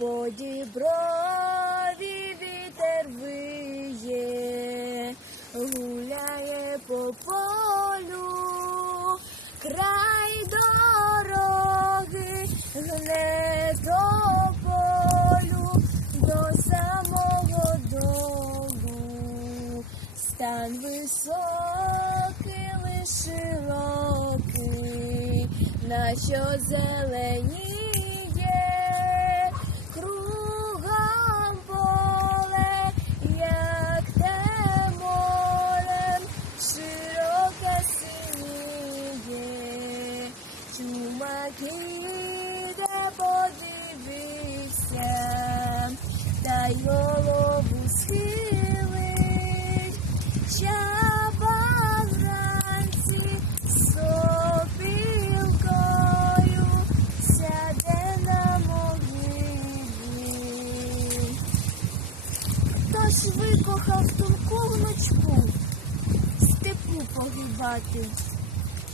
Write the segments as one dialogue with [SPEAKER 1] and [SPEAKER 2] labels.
[SPEAKER 1] по вітер виє, гуляє по полю, край дороги гне до полю, до самого долу, стан високий, лиш широкий, на подивився, та й голову схилить, чаба вранці сопілкою сяде на могилі. Хтось викохав тонку внучку, степу погибати.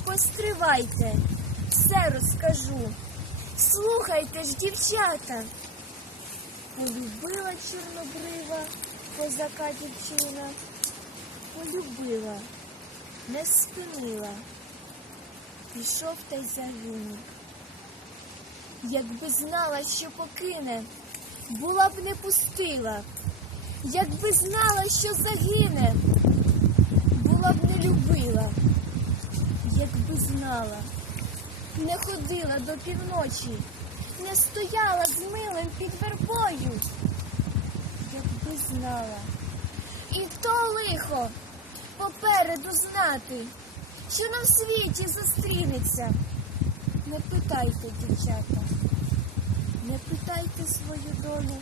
[SPEAKER 1] Постривайте, все розкажу. Слухайте ж, дівчата. Полюбила чорнобрива козака дівчина, полюбила, не спинила, пішов та й загинув. Якби знала, що покине, була б не пустила. Якби знала, що загине, була б не любила. Якби знала, не ходила до півночі, не стояла з милим під вербою. Якби знала. І то лихо попереду знати, що на світі зустрінеться. Не питайте, дівчата, не питайте свою долю,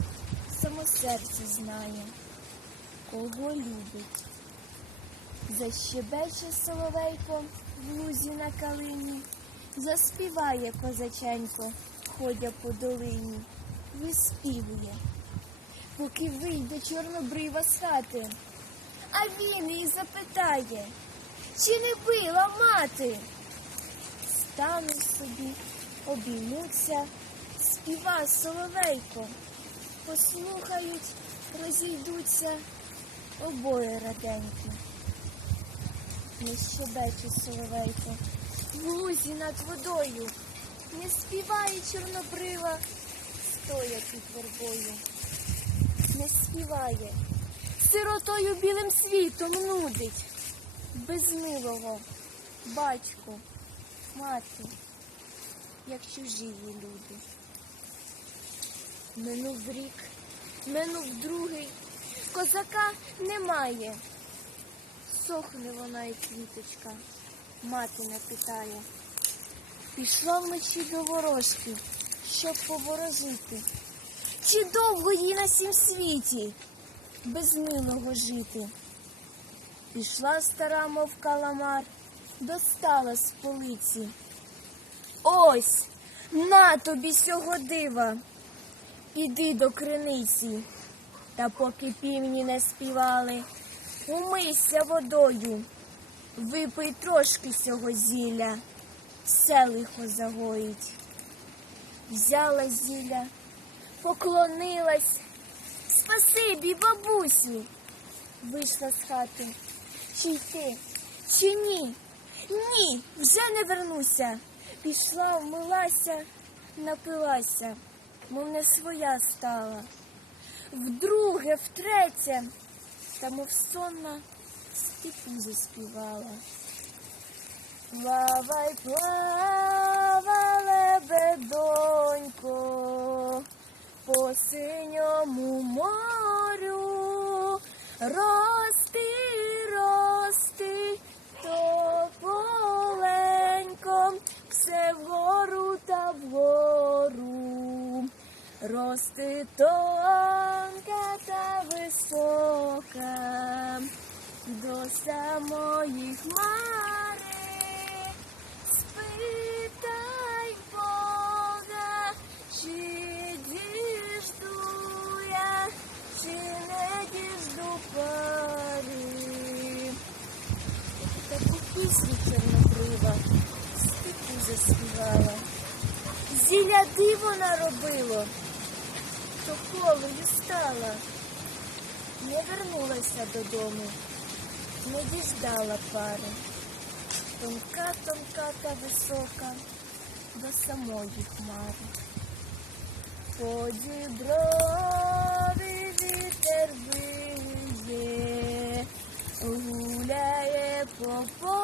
[SPEAKER 1] само серце знає, кого любить. Защебече соловейко в лузі на калині, заспіває козаченько, ходя по долині, виспівує, поки вийде чорнобрива з хати. А він її запитає, чи не била мати? Стануть собі, обіймуться, співа соловейко, послухають, розійдуться обоє раденькі. Не щебече соловейко, в лузі над водою, не співає чорнобрива, стоя під вербою. Не співає, сиротою білим світом нудить, без милого, батько, мати, як чужі її люди. Минув рік, минув другий, козака немає. Сохне вона і квіточка, мати не питає. Пішла вночі до ворожки, щоб поворожити. Чи довго їй на сім світі без милого жити? Пішла стара, мов каламар, достала з полиці. Ось, на тобі сього дива. Іди до криниці. Та поки півні не співали, умийся водою, випий трошки сього зілля, все лихо загоїть. Взяла зілля, поклонилась, спасибі, бабусі. Вийшла з хати. Чи йти, чи ні? Ні, вже не вернуся. Пішла, вмилася, напилася, мов не своя стала. Вдруге, втретє, та мов сонна степу заспівала. Плавай, плавай, лебедонько, по синьому морю, рости, рости, тополенько, все вгору та вгору. Рости тонка та висока до самої хмари. Спитай Бога, чи діжду я, чи не діжду пари. Таку пісню чорнобрива степу заспівала. Зілля диво наробило, школою стала, не вернулася додому, не діждала пари. Тонка, тонка та висока до самої хмари. По діброві вітер виє, гуляє по полю